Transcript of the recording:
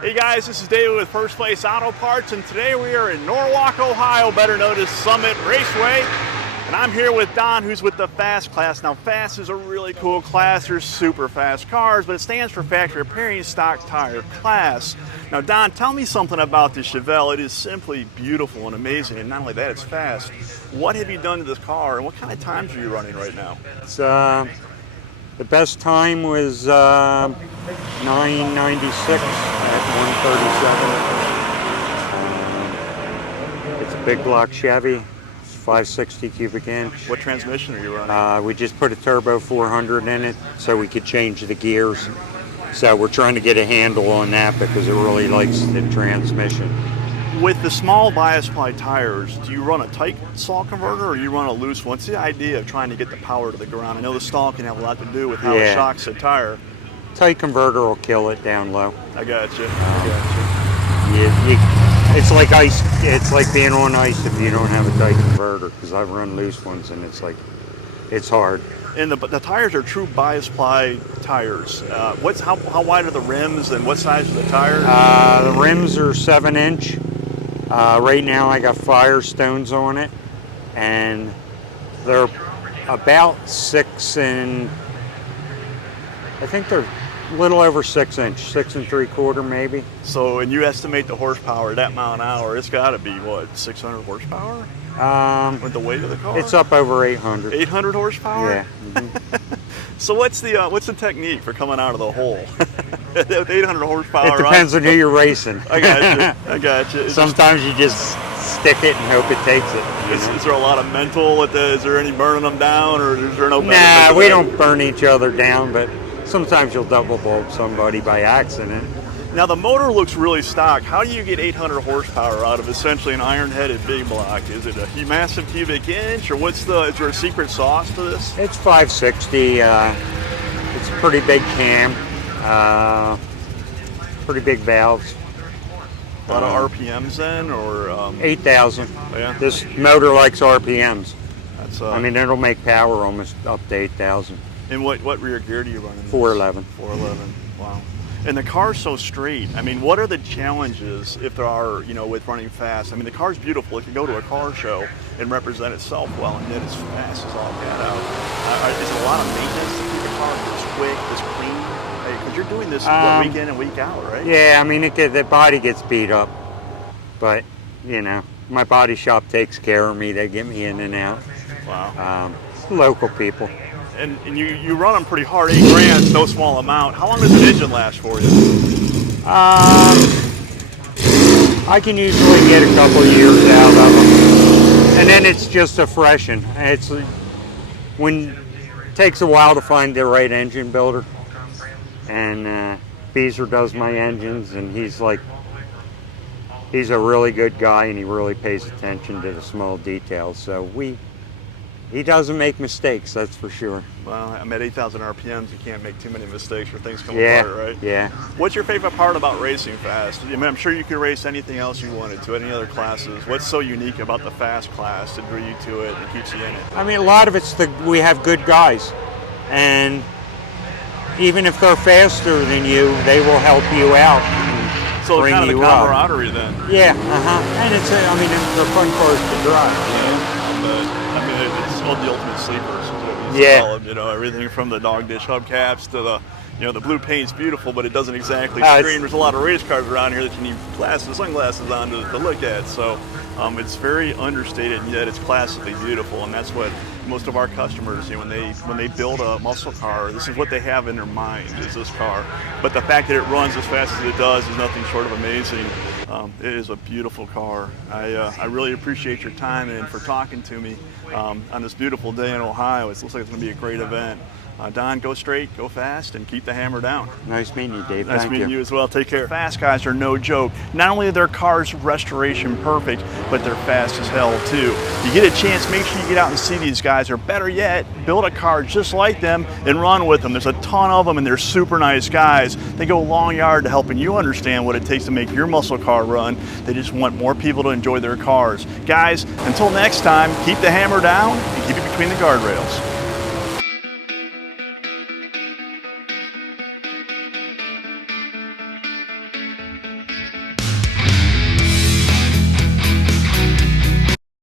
Hey guys, this is David with First Place Auto Parts, and today we are in Norwalk, Ohio, better known as Summit Raceway. And I'm here with Don, who's with the Fast class. Now, Fast is a really cool class. There's super fast cars, but it stands for Factory Repairing Stock Tire Class. Now, Don, tell me something about the Chevelle. It is simply beautiful and amazing, and not only that, it's fast. What have you done to this car, and what kind of times are you running right now? It's, the best time was 9:96 at 1:37. It's a big block Chevy. It's 560 cubic inch. What transmission are you running? We just put a turbo 400 in it so we could change the gears. So we're trying to get a handle on that because it really likes the transmission. With the small bias-ply tires, do you run a tight stall converter or you run a loose one? What's the idea of trying to get the power to the ground? I know the stall can have a lot to do with how it shocks the tire. Tight converter will kill it down low. I got you. It's like ice. It's like being on ice if you don't have a tight converter. Because I've run loose ones and it's hard. And the tires are true bias-ply tires. How wide are the rims and what size are the tires? The rims are 7-inch. Right now I got Firestones on it, and they're about 6 and I think they're a little over 6-inch, 6 3/4 maybe. So, and you estimate the horsepower, that mile an hour, it's got to be what, 600 horsepower? With the weight of the car? It's up over 800. 800 horsepower? Yeah. Mm-hmm. So what's the technique for coming out of the hole? With 800 horsepower. It depends on who you're racing. I got you. Sometimes you just stick it and hope it takes it. Is there a lot of mental with is there any burning them down, or is there no benefit? Nah, we don't burn each other down, but sometimes you'll double bulb somebody by accident. Now the motor looks really stock. How do you get 800 horsepower out of essentially an iron-headed big block? Is it a massive cubic inch, or is there a secret sauce to this? It's 560. It's a pretty big cam, pretty big valves. A lot of RPMs then, or 8,000. Yeah. This motor likes RPMs. That's I mean, it'll make power almost up to 8,000. And what rear gear do you run in this? 411. 411. Wow. And the car's so straight. I mean, what are the challenges if there are, with running fast? I mean, the car's beautiful. It can go to a car show and represent itself well, and yet it's fast as all get out. Is it a lot of maintenance to keep the car this quick, this clean? Because you're doing this week in and week out, right? Yeah, I mean, the body gets beat up, but my body shop takes care of me. They get me in and out. Wow. Local people. And you run them pretty hard. $8 grand, no small amount. How long does an engine last for you? I can usually get a couple of years out of them, and then it's just a freshen. It takes a while to find the right engine builder, and Beezer does my engines, and he's a really good guy, and he really pays attention to the small details. So he doesn't make mistakes, that's for sure. Well, I'm at 8,000 RPMs. You can't make too many mistakes or things come apart, right? Yeah. What's your favorite part about racing fast? I mean, I'm sure you could race anything else you wanted to, any other classes. What's so unique about the fast class that drew you to it and keeps you in it? I mean, a lot of it's we have good guys, and even if they're faster than you, they will help you out. So it's kind of the camaraderie then. Yeah, and they're fun cars to drive. It's called the ultimate sleepers. Everything from the dog dish hubcaps to the the blue paint's beautiful, but it doesn't exactly scream. There's a lot of race cars around here that you need sunglasses on to look at. So it's very understated, and yet it's classically beautiful. And that's what most of our customers, when they build a muscle car, this is what they have in their mind, is this car. But the fact that it runs as fast as it does is nothing short of amazing. It is a beautiful car. I really appreciate your time and for talking to me on this beautiful day in Ohio. It looks like it's going to be a great event. Don, go straight, go fast, and keep the hammer down. Nice meeting you, Dave. Nice meeting you as well. Take care. Fast guys are no joke. Not only are their cars restoration perfect, but they're fast as hell too. You get a chance, make sure you get out and see these guys, or better yet, build a car just like them and run with them. There's a ton of them, and they're super nice guys. They go long yard to helping you understand what it takes to make your muscle car run. They just want more people to enjoy their cars. Guys, until next time, keep the hammer down and keep it between the guardrails.